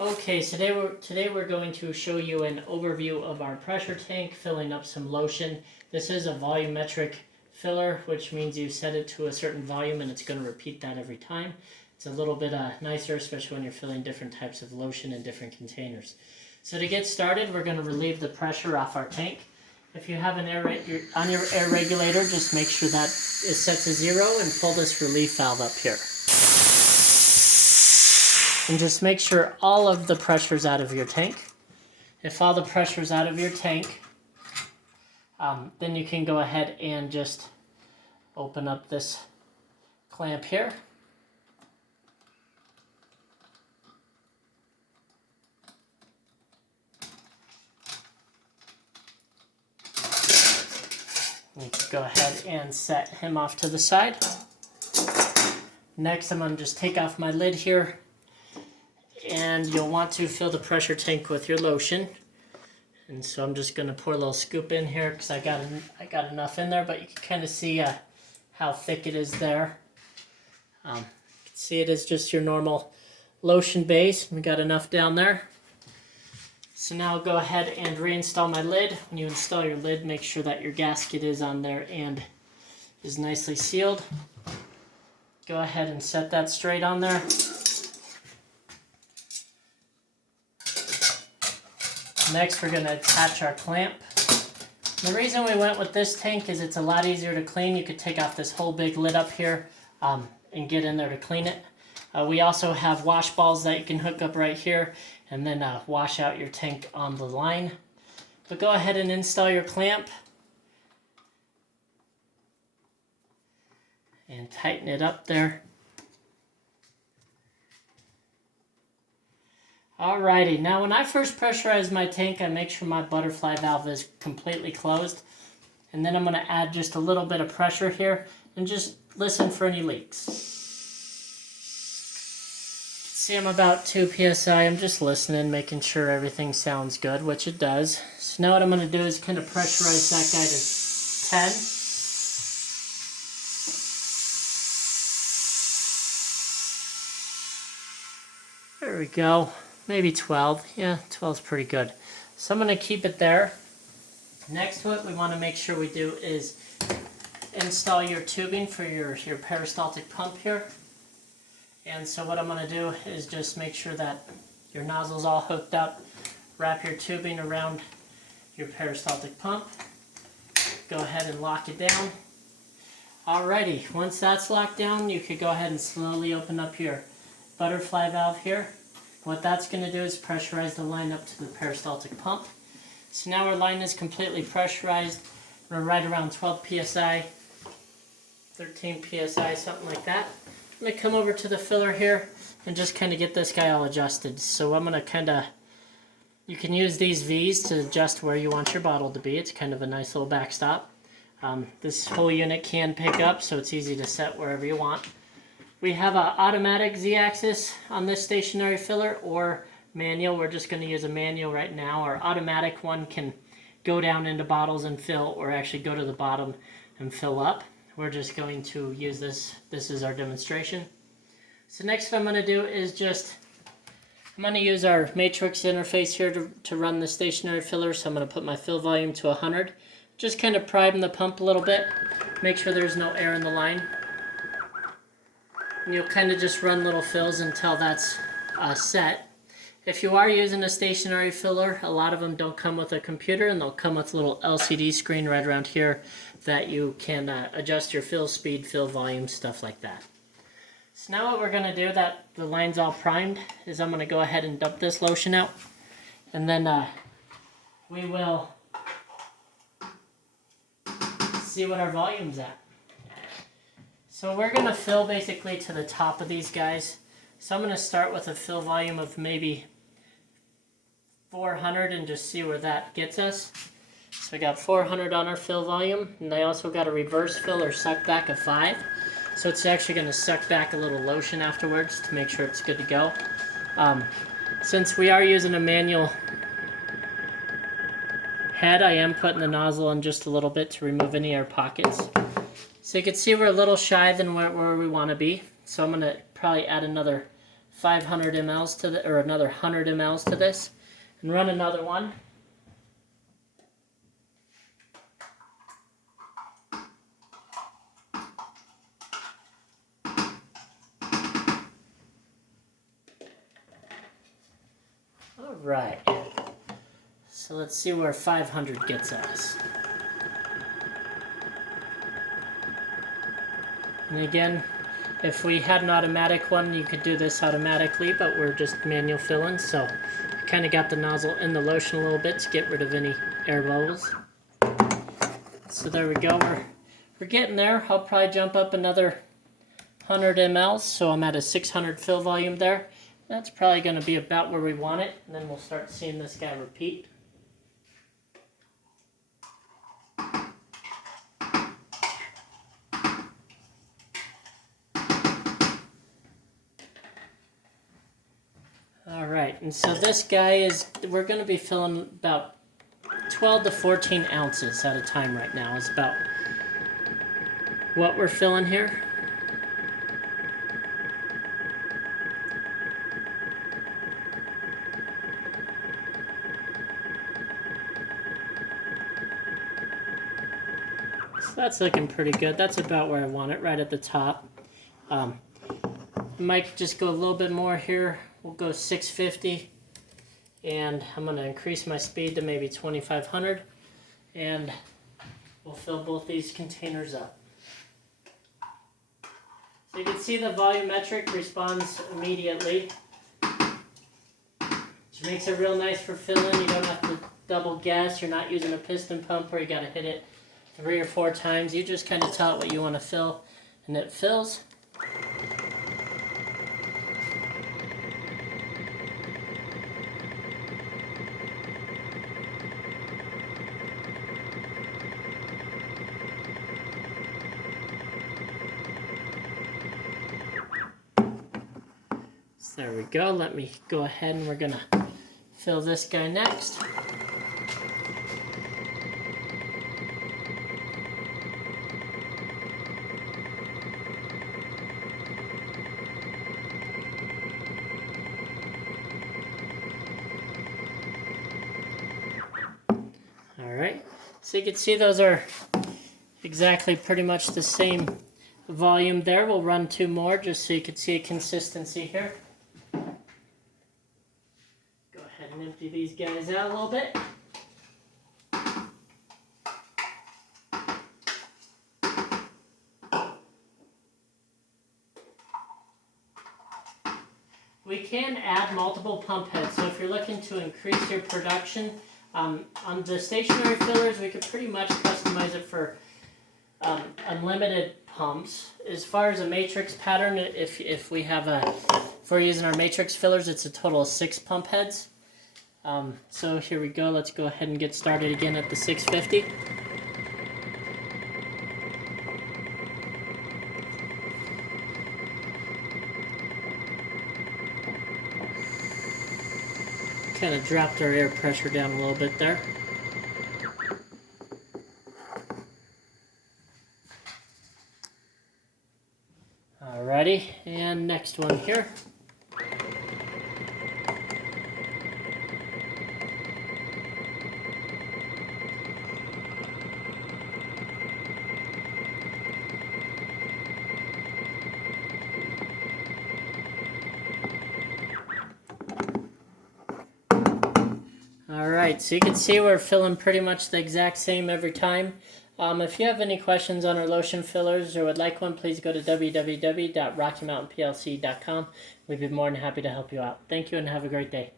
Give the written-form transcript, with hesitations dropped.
Okay, so today we're going to show you an overview of our pressure tank, filling up some lotion. This is a volumetric filler, which means you set it to a certain volume and it's going to repeat that every time. It's a little bit nicer, especially when you're filling different types of lotion in different containers. So to get started, we're going to relieve the pressure off our tank. If you have an on your air regulator, just make sure that is set to 0 and pull this relief valve up here. And just make sure all of the pressure's out of your tank. If all the pressure's out of your tank, then you can go ahead and just open up this clamp here. You can go ahead and set him off to the side. Next, I'm going to just take off my lid here. And you'll want to fill the pressure tank with your lotion. And so I'm just going to pour a little scoop in here because I got enough in there, but you can kind of see how thick it is there. You can see it is just your normal lotion base. We got enough down there. So now I'll go ahead and reinstall my lid. When you install your lid, make sure that your gasket is on there and is nicely sealed. Go ahead and set that straight on there. Next, we're going to attach our clamp. The reason we went with this tank is it's a lot easier to clean. You could take off this whole big lid up here and get in there to clean it. We also have wash balls that you can hook up right here and then wash out your tank on the line. But go ahead and install your clamp and tighten it up there. Alrighty, now when I first pressurize my tank, I make sure my butterfly valve is completely closed. And then I'm going to add just a little bit of pressure here and just listen for any leaks. See, I'm about 2 psi. I'm just listening, making sure everything sounds good, which it does. So now what I'm going to do is kind of pressurize that guy to 10. There we go. Maybe 12. Yeah, 12 is pretty good. So I'm going to keep it there. Next, what we want to make sure we do is install your tubing for your peristaltic pump here. And so what I'm going to do is just make sure that your nozzle's all hooked up. Wrap your tubing around your peristaltic pump. Go ahead and lock it down. Alrighty, once that's locked down, you could go ahead and slowly open up your butterfly valve here. What that's going to do is pressurize the line up to the peristaltic pump. So now our line is completely pressurized. We're right around 12 psi, 13 psi, something like that. I'm going to come over to the filler here and just kind of get this guy all adjusted. So I'm going to you can use these V's to adjust where you want your bottle to be. It's kind of a nice little backstop. This whole unit can pick up, so it's easy to set wherever you want. We have an automatic Z-axis on this stationary filler or manual. We're just going to use a manual right now. Our automatic one can go down into bottles and fill, or actually go to the bottom and fill up. We're just going to use this. This is our demonstration. So next what I'm going to do is I'm going to use our matrix interface here to run the stationary filler. So I'm going to put my fill volume to 100. Just kind of prime the pump a little bit. Make sure there's no air in the line. And you'll kind of just run little fills until that's set. If you are using a stationary filler, a lot of them don't come with a computer, and they'll come with a little LCD screen right around here that you can adjust your fill speed, fill volume, stuff like that. So now what we're going to do, that the line's all primed, is I'm going to go ahead and dump this lotion out. And then we will see what our volume's at. So we're going to fill basically to the top of these guys. So I'm going to start with a fill volume of maybe 400 and just see where that gets us. So we got 400 on our fill volume, and I also got a reverse fill or suck back of 5. So it's actually going to suck back a little lotion afterwards to make sure it's good to go. Since we are using a manual head, I am putting the nozzle in just a little bit to remove any air pockets. So you can see we're a little shy than where we want to be. So I'm going to probably add another 500 mLs to the, or another 100 mLs to this, and run another one. All right. So let's see where 500 gets us. And again, if we had an automatic one, you could do this automatically, but we're just manual filling, so I kind of got the nozzle in the lotion a little bit to get rid of any air bubbles. So there we go, we're getting there. I'll probably jump up another 100 mLs, so I'm at a 600 fill volume there. That's probably going to be about where we want it, and then we'll start seeing this guy repeat. Alright, and so this guy is, we're going to be filling about 12 to 14 ounces at a time right now is about what we're filling here. So that's looking pretty good. That's about where I want it, right at the top. Might just go a little bit more here. We'll go 650, and I'm going to increase my speed to maybe 2500, and we'll fill both these containers up. So you can see the volumetric responds immediately, which makes it real nice for filling. You don't have to double guess. You're not using a piston pump where you got to hit it 3 or 4 times. You just kind of tell it what you want to fill, and it fills. So there we go. Let me go ahead and we're going to fill this guy next. Alright, so you can see those are exactly pretty much the same volume there. We'll run 2 more just so you can see a consistency here. Go ahead and empty these guys out a little bit. We can add multiple pump heads, so if you're looking to increase your production, on the stationary fillers, we could pretty much customize it for unlimited pumps. As far as a matrix pattern, if we're using our matrix fillers, it's a total of 6 pump heads. So here we go. Let's go ahead and get started again at the 650. Kind of dropped our air pressure down a little bit there. Alrighty, and next one here. Alright, so you can see we're filling pretty much the exact same every time. If you have any questions on our lotion fillers or would like one, please go to www.rockymountainplc.com. We'd be more than happy to help you out. Thank you and have a great day.